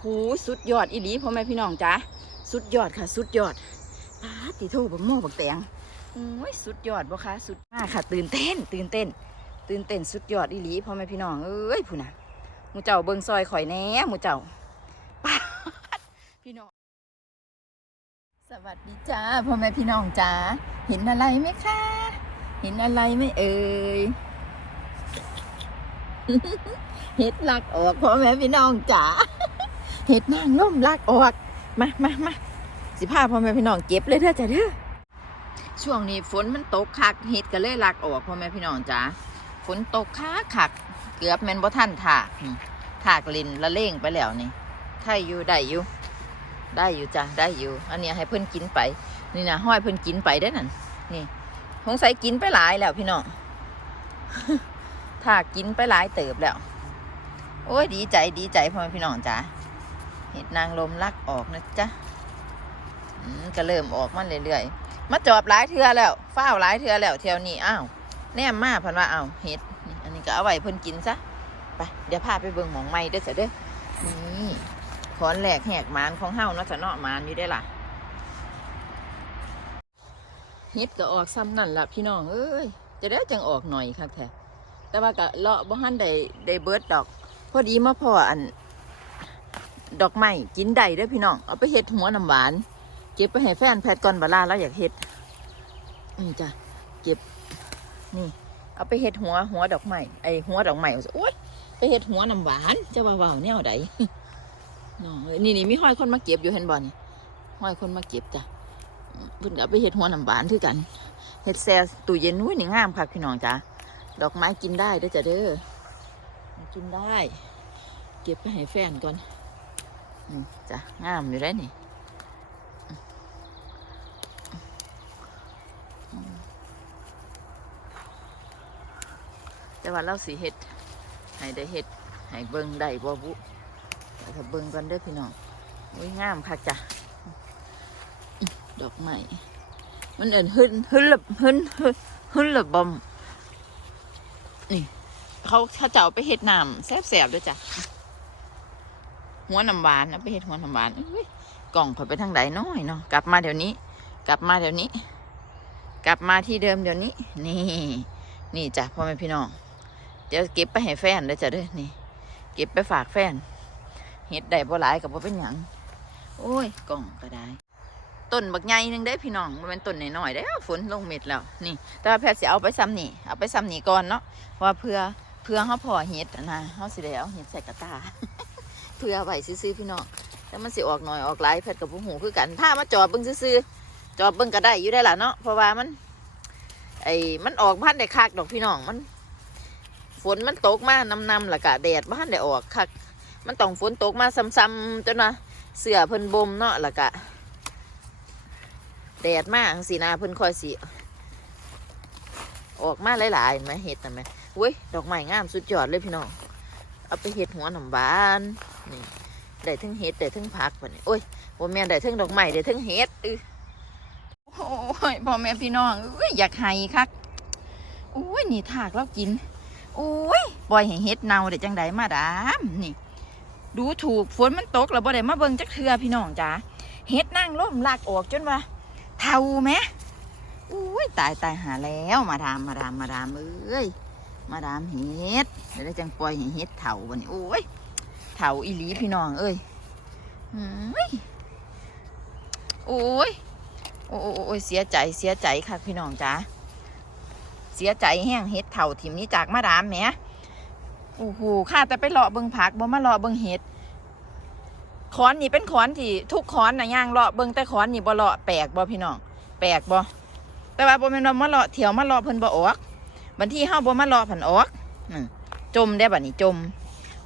โหสุดยอดอีหลีพ่อแม่พี่น้องจ้าสุดยอดค่ะ สุดยอดปาติโทบักโม่บักแตงโอ้ยสุดยอดบ่คะสุดมากค่ะ ตื่นเต้น ตื่นเต้น ตื่นเต้นสุดยอดอีหลีพ่อแม่พี่น้องเอ้ยผู้น่ะหมูเจ้าเบิงซอยข่อยแหน่หมูเจ้าปาดพี่น้อง สวัสดีจ้าพ่อแม่พี่น้องจ้าเห็นอะไรไหมคะ เห็นอะไรไหมเอ่ยเห็ดลักออกพ่อแม่พี่น้องจ๋า เห็ดนางร่มลักออก มามามาสิพาพ่อแม่พี่น้องเก็บเลยเด้อจ้ะเด้อช่วงนี้ฝนมันตกคักเห็ดก็เลยลักออกพ่อแม่พี่น้องจ๋าฝนตกคักคักเกือบแม่นบ่ทันถากถากลินละเล่งไปแล้วนี่ไทยอยู่ได้อยู่ได้อยู่จ้ะได้อยู่ อันนี้ให้เพิ่อนกินไป นี่นะห้อยเพิ่อนกินไปได้นั่นนี่สงสัยกินไปหลายแล้วพี่น้องถ้ากินไปหลายเติบแล้ว โอ้ยดีใจดีใจพ่อแม่พี่น้องจ้า เห็ดนางลมลักออกนะจ๊ะก็เริ่มออกมาเรื่อยๆ มาจอบหลายเทือแล้วเฝ้าหลายเทือแล้วเที่ยวนี้อ้าวแนมมาเพันว่าอ้าวเห็ดอันนี้ก็เอาไว้เพิ่นกินซะไปเดี๋ยวพาไปเบิ่งหมองใหม่เด้อจ้ะเด้อนี่ขอนแหลกแหกมานของเฮาเนาะจะเนาะมานอยู่ได้ล่ะเห็ดก็ออกซ้ำนั่นล่ะพี่น้องเอ้ยจะได้จังออกหน่อยค่ะแท้แต่ว่าก็เลาะบ่ทันได้ได้เบิดดอก พอดีมาพออัน ดอกไม้กินได้เด้อพี่น้อง เอาไปเฮ็ดหัวน้ำหวาน เก็บไปให้แฟนแพทก่อนบาลาแล้วอยากเฮ็ดนี่จ้ะเก็บนี่ เอาไปเฮ็ดหัวหัวดอกไม้ไอหัวดอกไม้โอ๊ยไปเฮ็ดหัวน้ำหวานจะว่าว่าวแนวใดน้องเอ้ยนี่นี่มีห้อยคนมาเก็บอยู่เห็นบ่นี่ห้อยคนมาเก็บจ้ะเพิ่นก็ไปเฮ็ดหัวน้ำหวานคือกันเฮ็ดแซ่ตู้เย็นอุ้ยนี่งามค่ะพี่น้องจ้ะดอกไม้กินได้เด้อจ้ะเด้อกินได้ เก็บไปให้แฟนก่อน อืมจ้ะงามอยู่ได้นี่อืมแต่ว่าเราสีเห็ดให้ได้เห็ดให้เบิ่งได้บ่บุแต่ถ้าเบิ่งกันเด้อพี่น้องอุ้ยงามค่ะจ้ะดอกไม้มันเอินหึนหึนละหึนหึนหึละบอมนี่ เขาเขาเจะเอาไปเห็ดน้ำแซ่บๆด้วยจ้ะ หัวน้ำหวานเอาไปเห็ดหัวน้ำหวานอุ้ยกล่องขอไปทางไหนน้อยเนาะกลับมาเดี๋ยวนี้ กลับมาเดี๋ยวนี้ กลับมาที่เดิมเดี๋ยวนี้ นี่ นี่จ้ะพ่อแม่พี่น้อง เดี๋ยวเก็บไปให้แฟนเด้จ้ะเด้อนี่ เก็บไปฝากแฟนเห็ดได้บ่หลายกับบ่เป็นหยังโอ้ยกล่องก็ได้ต้นบักใหญ่หนึงได้พี่น้องมันเป็นต้นน้อยๆได้ฝนลงเม็ดแล้วนี่ แต่ว่าแพทย์สิเอาไปซ้ำนี่เอาไปซ้ำนี่ก่อนเนาะว่าเพื่อเพื่อเขาพอเห็ดนะเขาสิได้เอาเห็ดใส่กระตา เพื่อไว้ซื้อพี่น้องแต่มันสิออกหน่อยออกหลายแพทกับผู้หูคือกันถ้ามาจอบเบิ่งซื้อจอบเบิ่งก็ได้อยู่ได้ล่ะเนาะเพราะว่ามัน ไอ้มันออกพันได้คักดอกพี่น้องมัน ฝนมันตกมานำนำๆและกะแดดบ้านได้ออกคักมันต้องฝนตกมาซ้ำๆจนว่าเสือเพิ่นบ่มเนาะและกะแดดมากสีนาเพิ่นคอยสิออกมาหลายๆเห็นไหมเห็ดนะแม่เว้ยดอกไม้งามสุดยอดเลยพี่น้อง เอาไปเห็ดหัวหนำบาน นี่ได้ทั้งเห็ดได้ทั้งผักแบบนี้โอ้ยพ่อแม่ได้ทั้งดอกไม้ได้ทั้งเห็ดอือโอ้ยพ่อแม่พี่น้องอุ้ยอยากให้คักอุ้ยนี่ถากเรากินอุ้ยปล่อยให้เห็ดเน่าได้จังใดมาดามนี่ ดูถูกฝนมันตกแล้วบ่ได้มาเบิ่งจักเทือพี่น้องจ้าเห็ดนั่งล่มลากออกจนว่าเท่าไหมอุ้ยตายตายหาแล้วมาดามมาดามมาดามเอ้ยมาดามเห็ดเดี๋ยวได้จังปล่อยให้เห็ดเถาวันนี้โอ้ย เถาอีหลีพี่น้องเอ้ยโอ้ยโอ้ยโอ้ยเสียใจเสียใจค่ะพี่น้องจ้าเสียใจแห้งเห็ดเถาทิมนี้จากมาดามแหมโอ้โหข้าแต่ไปเลาะเบิงผักบ่มาเลาะเบิงเห็ดขอนนี่เป็นขอนที่ทุกขอนนะย่างเลาะเบิงแต่ขอนนี่บ่เลาะแปลกบ่พี่น้องแปลกบ่แต่ว่าบ่แม่นว่ามาเลาะเถียวมาเลาะเพิ่นบ่ออกบันที่ห้าบ่มารอผันออกจมได้บัดนี้จม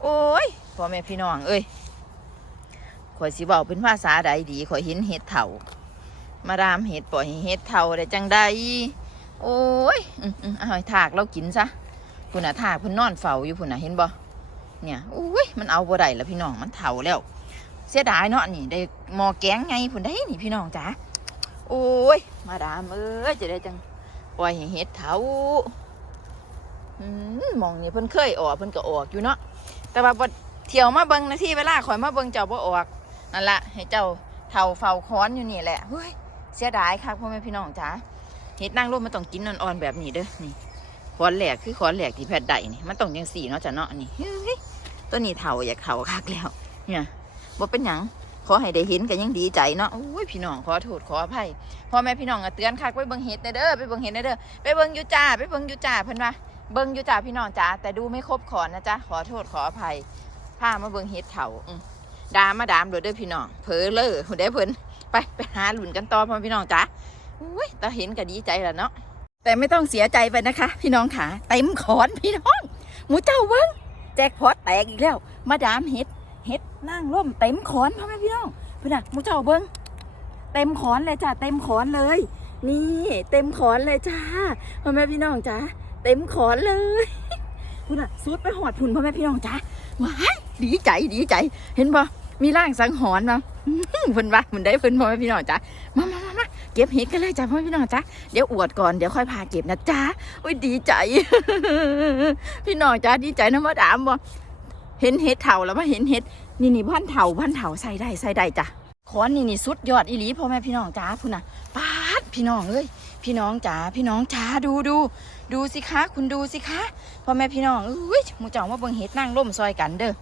โอ้ย พ่อแม่พี่น้อง เอ้ยข่อยสิเว้าเป็นภาษาใดดีข่อยเห็นเห็ดเถามาดามเห็ดปล่อยเห็ดเถาได้จังใดโอ้ยอืมอืมเอาให้ถากเรากินซะพุ่นน่ะถากพุ่นนอนเฝ้าอยู่พุ่นน่ะเห็นบ่เนี่ยโอ้ยมันเอาบ่ได้แล้วพี่น้องมันเถาแล้ว เสียดายเนาะนี่ได้หมอแกงไงพุ่นได้นี่พี่น้องจ๋าโอ้ยมาดามเอ้ยจะได้จังปล่อยเห็ดเถาอืมมองนี่เพิ่นเคยออกเพิ่นก็ออกอยู่เนาะแต่ว่าบ่ เที่ยวมาเบิงนาที่เวลาข่อยมาเบิงเจ้าบ่ออกนั่นละให้เจ้าเท่าเฝ้าค้อนอยู่นี่แหละเฮ้ยเสียดายค่ะพ่อแม่พี่น้องจ๋าเห็ดนางรมมันต้องกินอ่อนๆแบบนี้เด้อนี่ขอนแหลกคือขอนแหลกที่แพทย์ได้นี่มันต้องยังสีเนาะจ้ะเนาะนี่เฮ้ยตัวนี้เท่าอยากเท่าคักแล้ว เนี่ยบ่เป็นหยังขอให้ได้เห็นกันยังดีใจเนาะโอ้ยพี่น้องขอโทษขออภัยพ่อแม่พี่น้องเตือนคักไปเบิ่งเห็ดเด้อไปเบิ่งเห็ดเด้อไปเบิ่งอยู่จ้าไปเบิ่งอยู่จ้าเพิ่นว่าเบิ่งอยู่จ้าพี่น้องจ้าแต่ดูไม่ครบขอนนะจ๊ะขอโทษขออภัย พามาเบิ่งเฮ็ดเถาดามาดามโดดเด้อพี่น้องเผลอเลอหุ่นได้เพิ่นไปไปหาหลุนกันต่อพ่อพี่น้องจ้าอุ้ยตาเห็นก็ดีใจแล้วเนาะแต่ไม่ต้องเสียใจไปนะคะ พี่น้องขาเต็มขอนพี่น้องหมูเจ้าเบิ้งแจ็คพอตแตกอีกแล้ว มาดามเฮ็ดเฮ็ดนั่งร่มเต็มขอนพ่อแม่พี่น้องเพื่อนน่ะหมูเจ้าเบิ้งเต็มขอนเลยจ้าเต็มขอนเลย นี่ เต็มขอนเลยจ้าพ่อแม่พี่น้องจ้าเต็มขอนเลย คุณอะสุดไปหอดพุ่นพ่อแม่พี่น้องจ้าว้ายดีใจดีใจ เห็นบ่มีร่างสังหรณ์มาเพิ่นว่าเพิ่นได้เพิ่นพ่อแม่พี่น้องจ้ามามามามาเก็บเห็ดกันเลยจ้าพ่อแม่พี่น้องจ้าเดี๋ยวอวดก่อนเดี๋ยวค่อยพาเก็บนะจ้าอุ้ยดีใจ พี่น้องจ้าดีใจนะมาดามบ่เห็นเห็ดเถาแล้วมาเห็นเห็ดนี่นี่พันเถาพันเถาใส่ได้ใส่ได้จ้ะขอนนี่นี่สุดยอดอีหลีพ่อแม่พี่น้องจ้าพุ่นน่ะปาดพี่น้องเอ้ยพี่น้องจ๋าพี่น้องจ๋าดูดู ดูสิคะ คุณดูสิคะพ่อแม่พี่น้องอุ้ยหมูเจ้ามาเบิ่งเห็ดนั่งร่มซอยกันเด้อ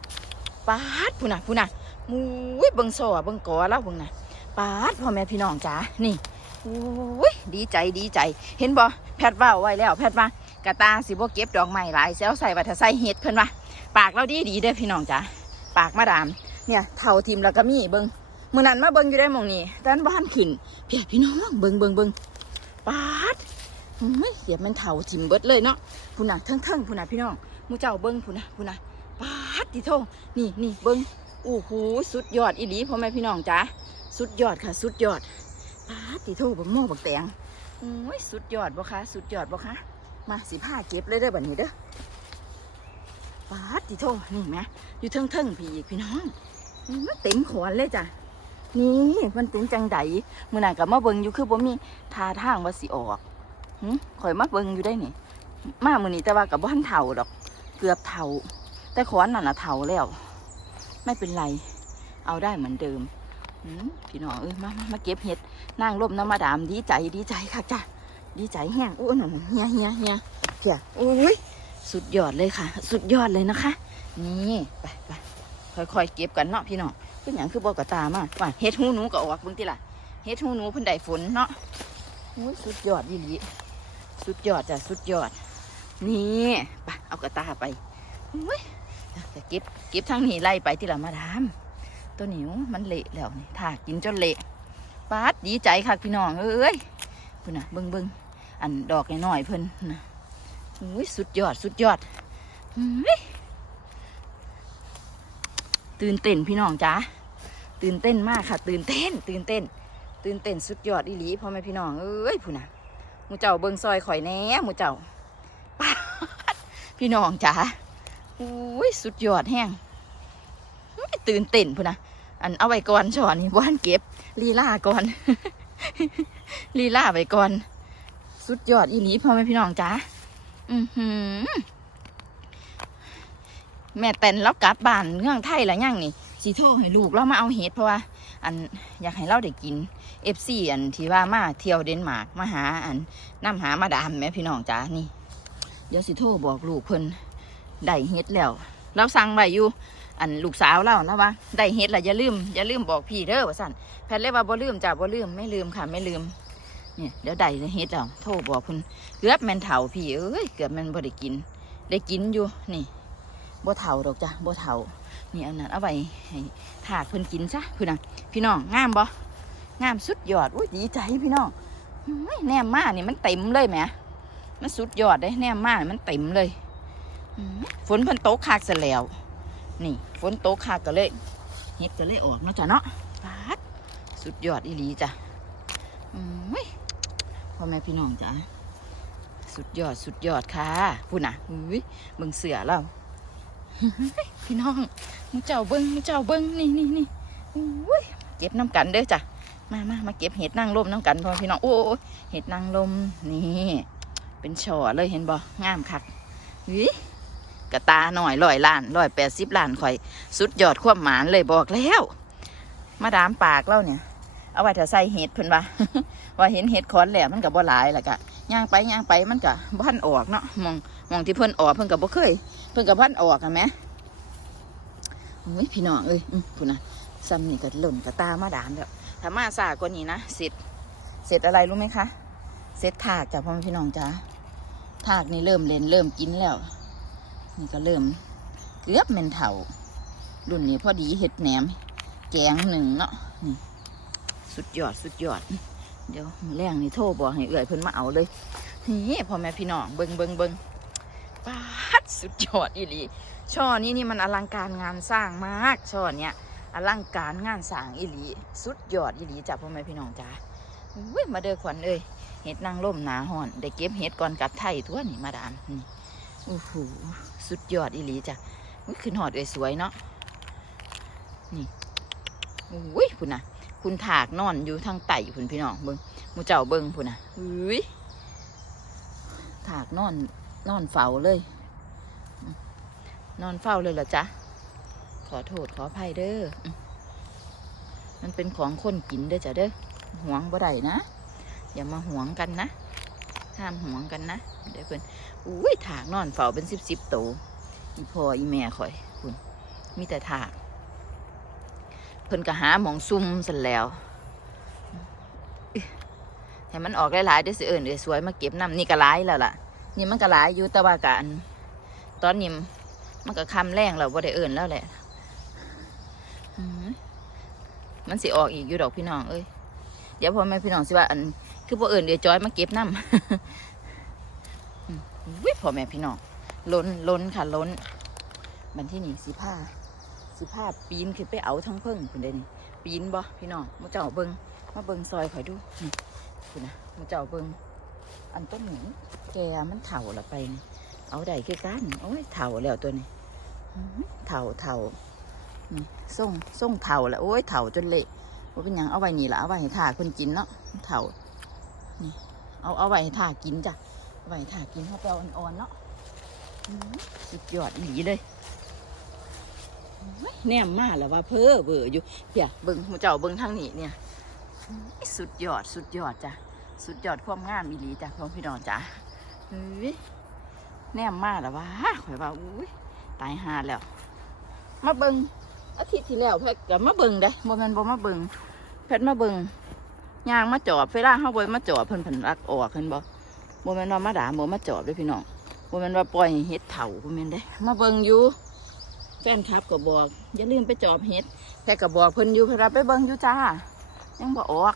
ปาดพูน่ะพูน่ะมูยเบิ่งโซ่เบิ่งกอแล้วเบิ่งน่ะปาดพ่อแม่พี่น้องจ๋านี่อุ้ยดีใจดีใจ เห็นบ่แพทว่าไว้แล้ว แพทว่ากระตาสิบ่เก็บดอกไม้หลายแซวใส่ว่าถ้าใส่เห็ดเพิ่นว่าปากเราดีดีเด้อพี่น้องจ๋าปากมาดาม เนี่ยเท่าทิมแล้วก็มีเบิ่งมื้อนั้นมาเบิ่งอยู่ได้หมองนี้แต่นั้นบ้านขินเพี่พี่น้องเบิ่งเบิ่งเบิ่งปาด เฮ้ยเดี๋ยวมันเถาจิมเบิดเลยเนาะพูน่ะเทิงเทิงพูน่ะพี่น้องมูเจ้าเบิ้งพูน่ะพูน่ะปาดติโทนี่นี่เบิ้งโอ้โหสุดยอดอีหลีพ่อแม่พี่น้องจ้าสุดยอดค่ะ สุดยอดปาดติโทบักโม่บักแตงโอ้ยสุดยอดบ่คะสุดยอดบ่คะมาสิผ้าเก็บเลยเด้อบัดนี้เด้อปาดติโทนี่แหมอยู่เทิงเทิงพี่อีกพี่น้องอื้อเต็มขวานเลยจ้ะนี่มันเป็นจังไดมื้อนั้นก็มาเบิ่งอยู่คือบ่มีท่าทางว่าสิออก ข่อยมาเบิ่งอยู่ได้นี่มามือนี้แต่ว่ากับบ้านเท่าดอก เกือบเท่าแต่ขอนนั่นน่ะเท่าแล้ว ไม่เป็นไร เอาได้เหมือนเดิมพี่น้องเอ้ยมามามาเก็บเห็ดนั่งร่มน้ำมาดามดีใจดีใจค่ะจ้ะดีใจแห้งโอ้หนูเฮียเฮียเฮียเพียโอ้ยสุดยอดเลยค่ะ สุดยอดเลยนะคะ นี่ไปไปค่อยๆเก็บกันเนาะพี่น้องเป็นอย่างคือบอกกระตามาว่าเห็ดหูหนูก็ออกบึงติล่ะเห็ดหูหนูเพิ่นได้ฝนเนาะโอ้ยสุดยอดดีหลี สุดยอดจ้ะสุดยอด นี่ไปเอากระตาไปจะเก็บเก็บทางนี้ไล่ไปที่ละมาดามตัวหนิวมันเละแล้วนี่ถากินจนเละปาดดีใจค่ะพี่น้องเอ้ยพิ่นน่ะเบิ่งเบิ่งอันดอกน้อยเพิ่นนะอุ้ยสุดยอดสุดยอดตื่นเต้นพี่น้องจ้าตื่นเต้นมากค่ะ ตื่นเต้น ตื่นเต้น ตื่นเต้นสุดยอดอีหลีพ่อแม่พี่น้องเอ้ยพูน่ะ มูเจ้าเบิงซอยข่อยแน่หมูเจ้าป๊าพี่น้องจ๋าอุ้ยสุดยอดแห้งตื่นเต้นพุ่นนะอันเอาไว้ก่อนช้อนี่บ้านเก็บลีลาก่อนลีลาไว้ก่อน สุดยอดอีหลีพ่อแม่พี่น้องจ๋าอือหือแม่แต่นแล้วกลับบ้านเมืองไทยแล้วยังนี่สีโทรให้ลูกเรามาเอาเห็ดเพราะว่า อันอยากให้เราได้กิน เอฟซีอันที่ว่ามาเที่ยวเดนมาร์กมาหาอันน้ำหามาดามแม่พี่น้องจ้านี่ เดี๋ยวสิโทรบอกลูกเพิ่นได้เฮ็ดแล้ว เราสั่งไว้อยู่ อันลูกสาวเราแล้วว่าได้เฮ็ดแล้วอย่าลืมอย่าลืมบอกพี่เด้อว่าสั่นแพทเลยว่าบ่ลืมจ้าบ่ลืมไม่ลืมค่ะไม่ลืมเนี่ยเดี๋ยวได้เฮ็ดแล้วโทรบอกเพิ่นเกือบแม่นเฒ่าพี่เอ้ยเกือบแม่นบ่ได้กิน ได้กินอยู่นี่บ่เฒ่าดอกจ้ะบ่เฒ่านี่อันนั้นเอาไว้ให้ถากเพิ่นกินซะพี่น้องพี่น้องงามบ่ งามสุดยอดอุ้ยดีใจพี่น้องแนมมานี่มันเต็มเลยแหมมันสุดยอดเลยแนมมามันเต็มเลยฝนพันโตกคักซะแล้ว นี่ ฝนโตกคักก็เลยเฮ็ดก็เลยออกเนาะจ้ะเนาะปาดสุดยอดอีหลีจ้ะอุ้ยพ่อแม่พี่น้องจ้ะสุดยอดสุดยอดค่ะพูดนะอุ้ยเบิ่งเสือเราพี่น้องมึงเจ้าเบิ้งมึงเจ้าเบิ้งนี่นี่นี่อุ้ยเก็บน้ำกันเด้อจ้ะ มามามาเก็บเห็ดนางลมน้ำกันพ่อพี่น้องโอ้เห็ดนางลมนี่เป็นช่อเลยเห็นบ่งามคักวิกระตาหน่อยร้อยล้านร้อยแปดสิบล้านข่อย สุดยอดความหมานเลยบอกแล้ว มาดามปากเล่าเนี่ย เอาไว้ถ้าใส่เห็ดเพิ่นว่าว่าเห็นเห็ดคอนแหล้วมันก็บ่หลายแหละกะย่างไปย่างไปมันก็บ่ทันออกเนาะมองมองที่เพิ่นออกเพิ่นก็บ่เคย เพิ่นก็บ่ทันออกอะแหมโอ้ยพี่น้องเอ้ยอื้อพุ่นน่ะซ้ำนี่ก็หล่นกระตามาดามแล้ว ถ้ามาสากว่านี้นะเสร็จเสร็จอะไรรู้ไหมคะเสร็จถากจ้ะพ่อแม่พี่น้องจ้าถากนี่เริ่มเล่นเริ่มกินแล้ว นี่ก็เริ่มเกือบเป็นเถารุ่นนี้พอดีเห็ดแหนม แกงหนึ่งเนาะนี่ สุดยอดสุดยอด เดี๋ยวแรงนี่โทรบอกให้เอื่อยเพิ่นมาเอาเลยนี่พ่อแม่พี่น้องเบิงเบิงเบิงป้าดสุดยอดอีหลีช่อนี้นี่มันอลังการงานสร้างมากช่อเนี้ย อลังการงานสางอีหลีสุดยอดอีหลีจ้ะพ่อแม่พี่น้องจ้าอุ้ยมาเด้อขวัญเอ้ยเห็ดนางร่มหนาห่อนได้เก็บเห็ดก่อนกลับไทยทั่วนี่มาดามนี่โอ้โหสุดยอดอีหลีจ้ะอุ๊ยขึ้นหอดเอ้ยสวยเนาะนี่อุ้ยพุ่นน่ะคุณถากนอนอยู่ทางไต่พุ่นพี่น้องเบิงมูเจ้าเบิงพุ่นน่ะอุ้ยถากนอนนอนเฝ้าเลย นอนเฝ้าเลยเหรอจ๊ะ อโทษขออภัยเด้อ มันเป็นของคนกินเด้อจ้ะเด้อหวงบ่ได้นะ อย่ามาหวงกันนะ ห้ามหวงกันนะ เดี๋ยวเพิ่นอุ้ยถากนอนเฝ้าเป็นสิบสิบตัวอีพ่ออีแม่ข่อยคุณมีแต่ถาก เพิ่นก็หาหมองซุ่มสันแล้วให้มันออกหลายๆเด้สิเอิญเดี๋ยวสวยมาเก็บน้ำนี่ก็หลายแล้วล่ะ นี่มันก็หลายอยู่แต่ว่ากันตอนนี้มันก็คำแรงแล้วบ่ได้เอิญแล้วแหละอืม มันสิออกอีกอยู่ดอกพี่น้องเอ้ยเดี๋ยวพ่อแม่พี่น้องสิว่าอันคือพ่อเอิญเดี๋ยวจอยมาเก็บน้ำวิพ่อแม่พี่น้องล้นล้นค่ะล้น บันที่นี่สีผ้าสิภาปีนขึ้นไปเอาทั้งเพิ่งคุณเดนี่ปีนบ่พี่น้องมูเจ้าเบิงมาเบิงซอยข่อยดูคุณนะมูเจ้าเบิงอันต้นหนูแกมันเถ่าละไป เอาได้คือกันโอ้ยเถ่าแล้วตัวนี้เถ่าเถ่า ส่งส่งเถาแล้วโอ้ยเถาจนเละว่าเป็นยังเอาไว้นี่ละเอาไว้ให้ถ่าคนกินเนาะเถานี่เอาเอาไว้ให้ถ่ากินจ้ะเอาไว้ให้ถ่ากินเขาไปเอาอ่อนๆเนาะสุดยอดอีหลีเลยเฮ้ยแนมมาแล้วว่าเพ้อเบื่ออยู่เพี่ยเบิ่งมูเจ้าเบิ่งทางนี้เนี่ย สุดยอดสุดยอดจ้ะสุดยอดความงามอีหลีจ้ะพ่อพี่น้องจ้ะเฮ้ยแนมมาแล้วว่าข่อยว่าอุ้ยตายหาแล้ว มาเบิ่ง อาทิตย์ที่แล้วแพทย์ก็มาเบิ่งได้บ่แม่นบ่มาเบิ่งแพทย์มาเบิ่งย่างมาจอบเวลาเฮาบ่มาจอบเพิ่นเพิ่นรักออกเพิ่นบ่บ่แม่นว่ามาด่าบ่มาจอบเด้อพี่น้องบ่แม่นว่าปล่อยให้เฮ็ดเฒ่าบ่แม่นเด้มาเบิ่งอยู่แฟนคลับก็บอกอย่าลืมไปจอบเห็ดแต่ก็บอกเพิ่นอยู่เพิ่นรับไปเบิ่งอยู่จ้ายังบ่ออก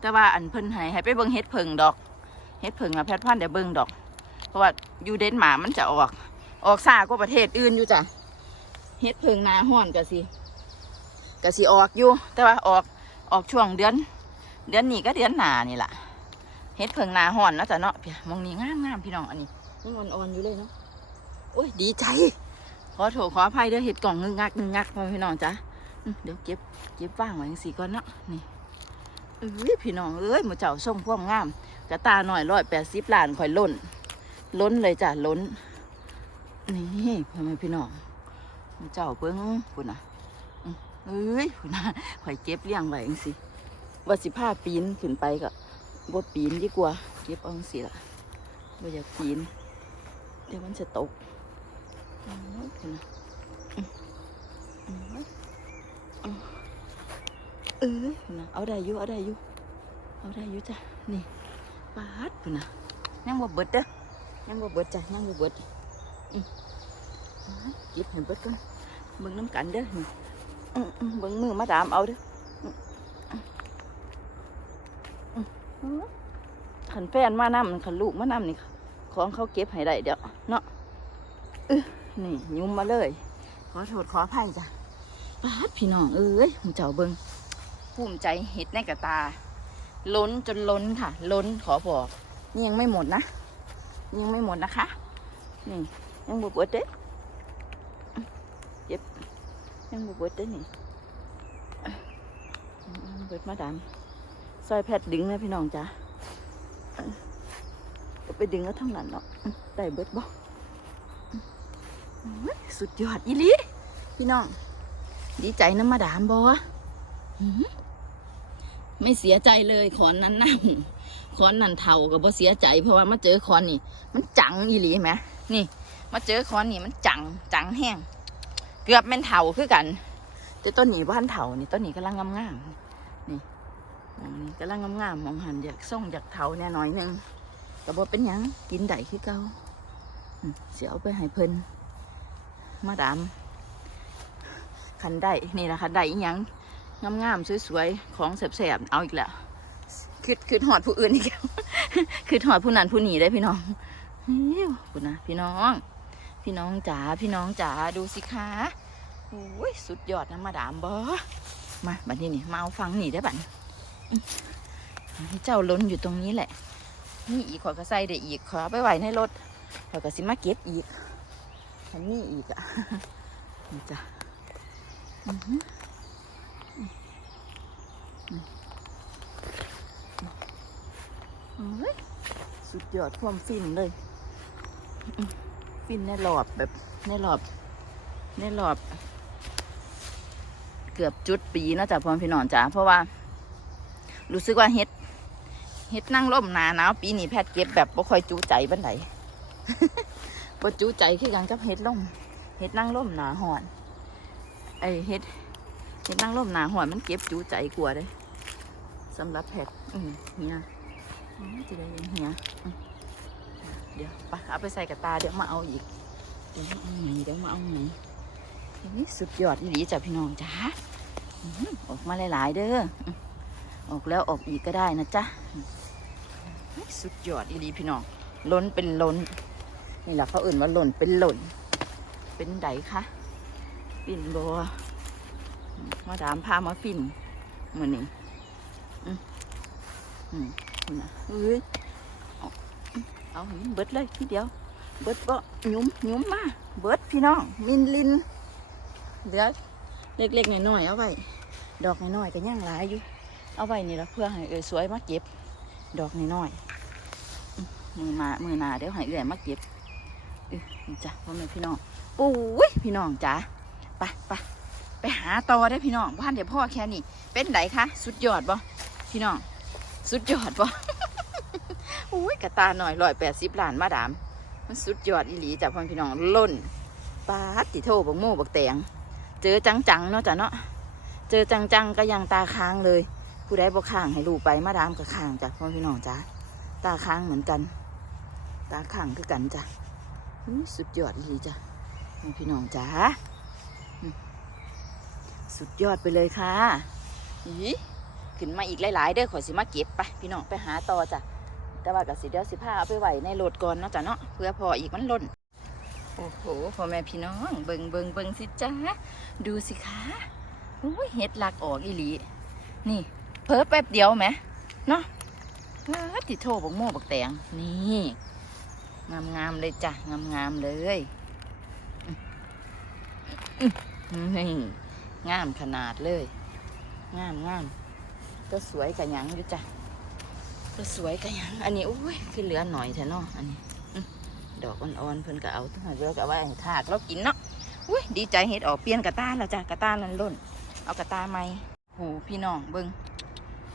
แต่ว่าอันเพิ่นให้ให้ไปเบิ่งเห็ดเพิงดอกเห็ดเพิงอะแพทย์พันธุ์เดี๋ยวเบิ่งดอก เพราะว่าอยู่เดนมาร์กมันจะออก ออกซ่ากว่าประเทศอื่นอยู่จ้ะ เห็ดเพิงหนาห้อนก็สิก็สิออกอยู่ แต่ว่าออกออกช่วงเดือน เดือนนี้ก็เดือนหนานี่แหละเห็ดเพิงหนาห้อนเนาะจ้ะเนาะพี่มองนี่งามงามๆพี่น้องอันนี้ยังอ่อนๆอยู่เลยเนาะโอ้ยดีใจขอโทษขออภัยเด้อเห็ดกล่องงึกงักงึกงักพ่อพี่น้องจ้ะอืมเดี๋ยวเก็บเก็บว่างไว้จังสีก่อนเนาะนี่เอ้ยพี่น้องเอ้ยหมูเจ้าส่งพวงงามกระตาหน่อยร้อยแปดสิบล้านข่อยล้น ล้นเลยจ้ะล้น นี่พ่อแม่พี่น้องหมู เจ้าเบิ้งพุ่นน่ะเอ้ยพุ่นน่ะข่อยเก็บเลี้ยงไว้จังสิว่าสิผ้าปีนขึ้นไปก็บ่ปีนดีกว่า เก็บเอาสิละบ่อยากปีน เดี๋ยวมันจะตกอืมพุ่นน่ะอืมอืมอืมเอ้ยพุ่นน่ะเอาได้อยู่เอาได้อยู่เอาได้อยู่จ้ะนี่ปาดพุ่นน่ะยังบ่เบิดเด้อยังบ่เบิดจ้ะยังบ่เบิดอืม เก็บให้เบิดก่อนเบิ่งน้ำกันเด้อเบิ่งมือมาดามเอาเด้อขันแฟนมานำขันลูกมานำนี่ของเขาเก็บให้ได้เดี๋ยวเนาะนี่ยุ่มมาเลย ขอโทษขออภัยจ้ะป้าพี่น้องเอ้ยผมเจ้าเบิงภูมิใจเห็ดในกระตา ล้นจนล้นค่ะ ล้นขอบอกนี่ยังไม่หมดนะ ยังไม่หมดนะคะ นี่ยังบวบเด้เจ็บ ยังบวบดเด้นี่เบิดมาดามซอยแพทย์ดึงนะพี่น้องจ้ะไปดึงแล้วทั้งนั้นเนาะอืมได้เบิดบ่อุ๊ยสุดยอดอีลีพี่น้อง ดีใจน้ำมาดามบอหือไม่เสียใจเลยขอนนั้นนั่งขอนนั้นเท่ากับบ่เสียใจเพราะว่ามาเจอขอนนี่ มันจังอีหลีไหมนี่ มาเจอขอนนี่มันจังจังแห้ง เกือบแม่นเท่าคือกัน แต่ต้นนี้บ้านเท่านี่ต้นนี้กำลังงามๆนี่มองนี่กำลังงามๆมองหันอยากส่งอยากเท่าแน่หน่อยนึงแต่บ่เป็นยังกินได้คือเก่าเสียเอาไปให้เพิ่นมาดามคันได้นี่แหละค่ะได้อีหยังงามๆสวยๆของแสบๆเอาอีกแล้วคือคือหอดผู้อื่นอีกแล้วคือหอดผู้นั้นผู้หนีได้พี่น้องฮิ้วคุณนะพี่น้อง พี่น้องจ๋าพี่น้องจ๋าดูสิคะโอ้ยสุดยอดนะมาดามบอมาบัดนี้นี่มาเอาฟังนี่ได้บัดให้เจ้าล้นอยู่ตรงนี้แหละ นี่อีกขอยก็ใส่ได้อีกขอไปไหวในรถขอยก็สิมาเก็บอีกอันนี้อีกอะนี่จ้ะอือฮ้ยสุดยอดความฟินเลย ฟินในหลอดแบบในหลอดในหลอดเกือบจุดปีนาะจ๊ะพ่อพี่น้องจ๋าเพราะว่า รู้สึกว่าเฮ็ดเฮ็ดนั่งร่มหนาหนาวปีนี้แพทย์เก็บแบบบ่ค่อยจูใจบันไดบ่จูใจคือกันกับเฮ็ดร่มเฮ็ดนั่งร่มหนาหอนไอเฮ็ดเฮ็ดนั่งร่มหนาหอยมันเก็บจูใจกว่าเลยสำหรับแพ็กอืมเฮียจะได้ยังเฮีย เดี๋ยวไปเอาไปใส่กระตาเดี๋ยวมาเอาอีก เดี๋ยวมาเอาหนเดี๋ยวมาเอาหนนี่สุดยอดอีจ้ะพี่น้องจ้าออกมาหลายๆเด้อ ออกแล้วออกอีกก็ได้นะจ๊ะ สุดยอดอีลีพี่น้อง ล้นเป็นล้น นี่แหละเขาอื่นว่าหล่นเป็นหล่น เป็นไดคะปิ่นบัวมาดามพามาปิ่นมือนี่อืมอืมนี่นะเอ้ยเอ เอาห้มันเบิดเลยทีเดียว เบิดบ่หยุ้มหยุ้มมา เบิดพี่น้อง มินลินเหลือเล็กๆน้อยๆเอาไว้ดอกน้อยๆก็ย่างหลายอยู่ เอาไว้นี่ละเพื่อให้เอ่ยสวยมาเก็บ ดอกน้อยๆอืมมือมามือหนาเดี๋ยวให้เอ่ยมาเก็บจ้ะพ่อแม่พี่น้องโอ้ยพี่น้องจ๋าไปไปไปหาต่อได้พี่น้องบ้านเดี๋ยวพ่อแค่นี้เป็นไดคะสุดยอดบ่พี่น้อง สุดยอดบ่ อุ้ยกระตาหน่อยร้อยแปดสิบล้านมาดาม มันสุดยอดอีหลีจ้ะพ่อพี่น้องล่นปาติโทบักโม่บักแตงเจอจังๆเนาะจ้ะเนาะเจอจังๆก็ยังตาค้างเลย ผู้ใดบ่ค้างให้ลูกไปมาดามก็ค้างจ้ะพ่อพี่น้องจ้าตาค้างเหมือนกัน ตาค้างคือกันจ้ะอุ๊ยสุดยอดอีหลีจ้ะพ่อพี่น้องจ้าสุดยอดไปเลยค่ะอีขึ้นมาอีกหลาย ๆ เด้อขอสิมาเก็บไป พี่น้องไปหาต่อจ้ะ แต่ว่ากับสิเดียวสิพาเอาไปไหว้ในรถก่อนเนาะจ้ะเนาะเพื่อพออีกมันล่นโอ้โหพ่อแม่พี่น้องเบิงเบิงเบิงสิจ้าดูสิคะโอ้ยเห็ดหลักออกอีหลีนี่ เพิ่แป๊บเดียวไหมเนาะติโทบักโม่บักแตงนี่งามๆเลยจ้ะงามๆเลยนี่งามขนาดเลย งามงามก็สวยกันยังอยู่จ้ะ ก็สวยกันยังอันนี้โอ้ยคือเหลือหน่อยแท้เนาะอันนี้ดอกอ่อนๆเพิ่นก็เอาทั้งหมดแล้วก็เอาไว้ให้ทากเรากินเนาะอุ้ยดีใจเห็ดออกเปลี่ยนกระตาแล้วจ้ะกระตานั้นล่น เอากระตาใหมโหพี่น้องเบิ่ง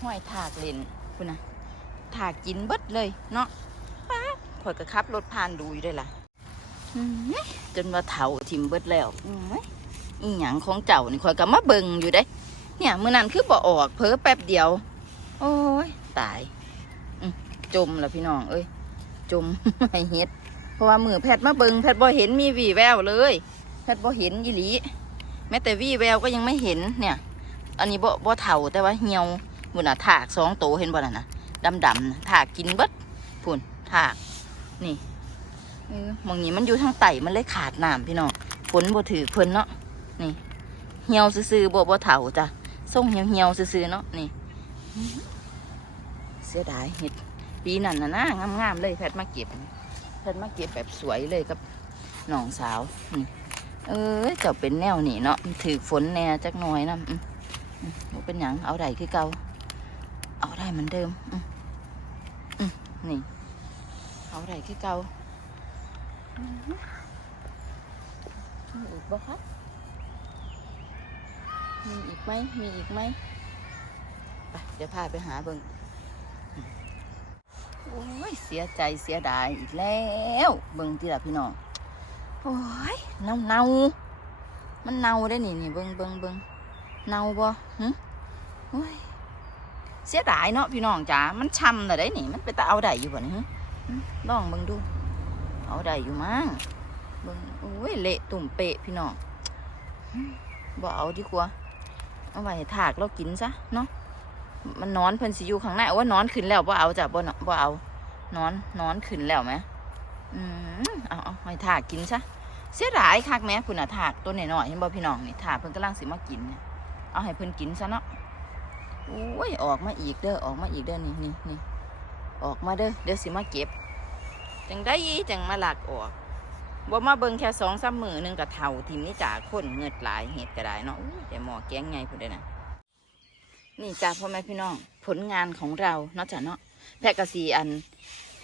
ห้อยถากเล่นคุณนะถากกินเบิดเลยเนาะป๊าดข่อยก็ขับรถผ่านดูอยู่ด้วยล่ะอือจนว่าเถาทิมเบิดแล้วอื้ออีหยังของเจ้านี่ข่อยก็มาเบิ่งอยู่เด้ เนี่ยมื้อนั้นคือบ่ออกเพ้อแป๊บเดียว โอ้ยตาย จมแล้วพี่น้องเอ้ยจมให้เฮ็ด เพราะว่ามือแพทย์มาเบิงแพทย์บ่เห็นมีวี่แววเลย แพทย์บ่เห็นอีหลีแม้แต่วี่แววก็ยังไม่เห็นเนี่ย อันนี้บ่บ่เฒ่าแต่ว่าเหี่ยวพุ่นน่ะถากสองโตเห็นบ่น่ะนะดำๆน่ะถากกินเบิดพุ่นถากนี่เออมองนี้มันอยู่ทางไตมันเลยขาดน้ำพี่น้องฝนบ่ถือเพิ่นเนาะนี่เหี่ยวซื่อๆบ่บ่เฒ่าจ้ะส่งเหี่ยวๆซื่อๆเนาะนี่เสียดายเห็ด ปีนั้นนะนะงามๆเลยแพทมาเก็บแพทมาเก็บแบบสวยเลยกับน้องสาวเออเจ้าเป็นแนวนี่เนาะถือฝนแน่จักหน่อยนะมอืมบ่เป็นหยังเอาได้คือเก่าเอาได้เหมือนเดิมอืมนี่ เอาได้คือเก่าอืมมีอีกบ่คะมีอีกไหมมีอีกไหมไปเดี๋ยวพาไปหาเบิ่ง โอ้ยเสียใจเสียดายอีกแล้วเบิ่งที่ละพี่น้องโอ้ยเน่าเน่ามันเน่าได้นี่นี่เบิ่งเบิ่งเบิ่งเน่าบ่หึโอ้ยเสียดายเนาะพี่น้องจ๋ามันช้ำน่ะได้นี่มันไปตาเอาได้อยู่บ่นี่หึหึลองเบิ่งดู เอาได้อยู่มั้งเบิ่งโอ้ยเละตุ่มเปะพี่น้องหึบ่เอาดีกว่าเอาไว้ให้ถากเรากินซะเนาะ มันนอนเพิ่นสิอยู่ข้างในว่านอนขึ้นแล้วบ่เอาจ้ะบ่เนาะบ่เอา นอนนอนขึ้นแล้วไหมอืมเอาเอาให้ถากกินซะเสียดายคักแม่พุ่นน่ะถากตัวน้อยๆเห็นบ่พี่น้องนี่ถากเพิ่นกำลังสิมากินเนี่ยเอาให้เพิ่นกินซะเนาะโอ้ยออกมาอีกเด้อออกมาอีกเด้อนี่นี่นี่ออกมาเด้อเดี๋ยวสิมาเก็บจังได้ยีจังมาหลักออกว่ามาเบิ่งแค่สองสามมือหนึงกับเท่าทีมนี่จ่าคนเงือดหลายเห็ดก็ได้เนาะแต่หมอแกงไงพูดได้นะ นี่จ้าพ่อแม่พี่น้องผลงานของเราเนาะจ้ะเนาะแพะกะสีอัน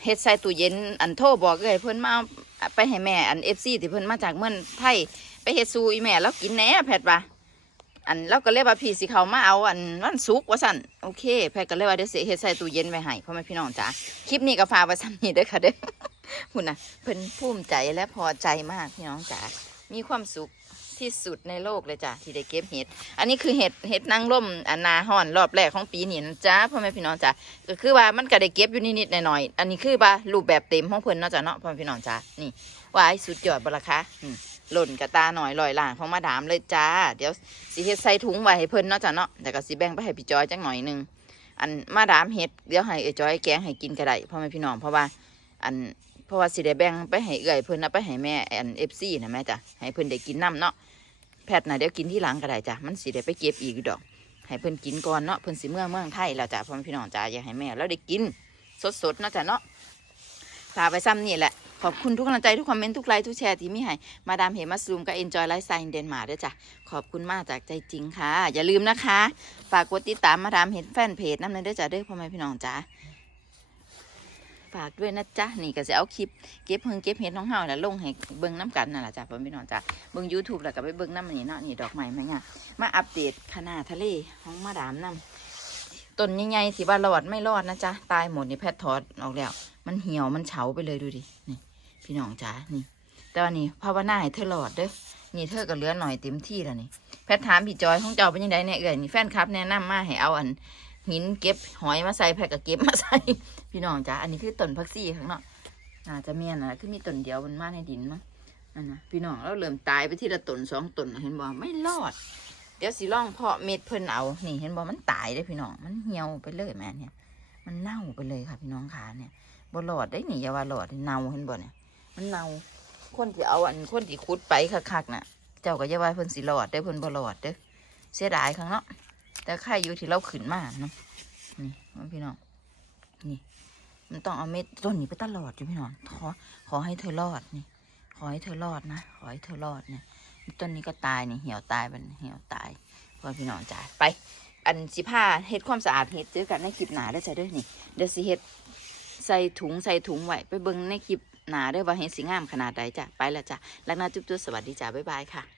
เฮ็ดใส่ตู้เย็นอันโทรบอกเลยเพิ่นมาไปให้แม่อันเอฟซีที่เพิ่นมาจากเมืองไทยไปเฮ็ดซูอีแม่แล้วกินแหน่แพทย์ปะอันเราก็เลยว่าพี่สิเขามาเอาอันวันศุกว่าสั่นโอเค แพทย์ก็เลยว่าเดี๋ยวสิเฮ็ดใส่ตู้เย็นไว้ให้พ่อแม่พี่น้องจ้าคลิปนี้ก็ฝากไว้ซ้ำนี้เด้อค่ะเด้อคุณนะเพิ่นภูมิใจและพอใจมากพี่น้องจ๋ามีความสุข ที่สุดในโลกเลยจ้ะที่ได้เก็บเห็ด อันนี้คือเห็ดเห็ดนางร่มอันนาห่อนรอบแรกของปีนี้นะจ้าพ่อแม่พี่น้องจ้าก็คือว่ามันก็ได้เก็บอยู่นิดๆหน่อยๆอันนี้คือว่ารูปแบบเต็มของเพิ่นเนาะจ้ะเนาะพ่อแม่พี่น้องจ้านี่วาสุดยอดบละคะหล่นกระตาหน่อยลอยล่างของมาดามเลยจ้า เดี๋ยวสิเฮ็ดใส่ถุงไว้ให้เพิ่นเนาะจ้ะเนาะแต่ก็สิแบ่งไปให้พี่จอยจังหน่อยนึงอันมาดามเฮ็ดเดี๋ยวให้ไอ้จอยแกงให้กินก็ได้พ่อแม่พี่น้องเพราะว่า อันเพราะว่าสิได้แบ่งไปให้เอื่อยเพิ่นนะไปให้แม่แอนเอฟซีนะแม่จ้ะให้เพิ่นได้กินน้ำเนาะ แพทย์นะเดี๋ยวกินที่หลังก็ได้จ้ะมันสิได้ไปเก็บอีกดอก ให้เพิ่นกินก่อนเนาะเพิ่นสิเมื่อเมืองไทยแล้วจ้ะพ่อม่พี่น้องจ้ะอยากให้แม่แล้วได้กินสดๆเนาะจ้ะเนาะฝากไปซ้ำนี่แหละขอบคุณทุกกำลังใจทุกคอมเมนต์ทุกไลค์ทุกแชร์ที่มีให้มาดามเฮมัสลูมกับเอ็นจอยไลฟ์สไตล์เดนมาร์กด้วยจ้ะขอบคุณมากจากใจจริงค่ะ อย่าลืมนะคะ ฝากกดติดตามมาดามเห็นแฟนเพจน้ำในเด้อจ้ะด้อพ่อแม่พี่น้องจ้ะ ฝากด้วยนะจ๊ะนี่ก็จะเอาคลิปเก็บเพิ่งเก็บเห็ดน้องเฮาแล้วลงให้เบิ่งน้ำกันนั่นแหละจ้ะพ่อพี่น้องจ้ะเบิ่ง YouTube แล้วก็ไปเบิ่งน้ำอันนี้เนาะนี่ดอกไม้แม่งอะมาอัปเดตคณะทะเลของมาดามน้ำต้นใหญ่ๆที่ว่ารอดไม่รอดนะจ๊ะตายหมดนี่แพทย์ถอดออกแล้ว มันเหี่ยวมันเฉาไปเลยดูดินี่พี่น้องจ้านี่ แต่ว่านี่ภาวนาให้เธอรอดเด้อนี่เธอก็เหลือหน่อยเต็มที่แล้วนี่แพทย์ถามพี่จอยของเจ้าเป็นยังไงเนี่ยเอ่ยนี่แฟนคลับแนะนำมาให้เอาอัน หินเก็บหอยมาใส่แพทย์ก็เก็บมาใส่พี่น้องจ้าอันนี้คือต้นพักซี่ข้างนอกน่าจจะเมียนนะคือมีต้นเดียวมันมาในดินมั้งนั่นนะพี่น้องเราเริ่มตายไปที่ละต้นสองต้นเห็นบ่ไม่รอด เดี๋ยวสิล่องเพาะเม็ดเพิ่นเอานี่เห็นบ่มันตายได้พี่น้องมันเหี่ยวไปเลยแม่เนี่ย มันเน่าไปเลยค่ะพี่น้องขาเนี่ยบ่รอดได้หนี่อย่าว่ารอดเน่าเห็นบ่เนี่ย มันเน่าคนที่เอาอันคนที่ขุดไปคักๆน่ะ เจ้าก็อย่าว่าเพิ่นสิรอดได้เพิ่นบ่รอดเด้อเสียดายครั้งเนาะ แต่ใครอยู่ที่เราขึ้นมาเนาะนี่พี่น้องนี่ มันต้องเอาเม็ดต้นนี้ไปตลอดอยู่พี่น้องขอขอให้เธอรอดนี่ ขอให้เธอรอดนะขอให้เธอรอดเนี่ยต้นนี้ก็ตายนี่เหี่ยวตายมันเหี่ยวตายพอพี่น้องจ่ายไป อันสิผ้าเฮ็ดความสะอาดเฮ็ดเจอกันในคลิปหนาได้จ้ะเด้อนี่เดี๋ยวสิเฮ็ดใส่ถุงใส่ถุงไว้ไปเบิ่งในคลิปหนาเด้ว่าเฮ็ดสิงามขนาดใดจ้ะไปแล้วจ้ะรักนาจุ๊บๆสวัสดีจ้ะบ๊ายบายค่ะ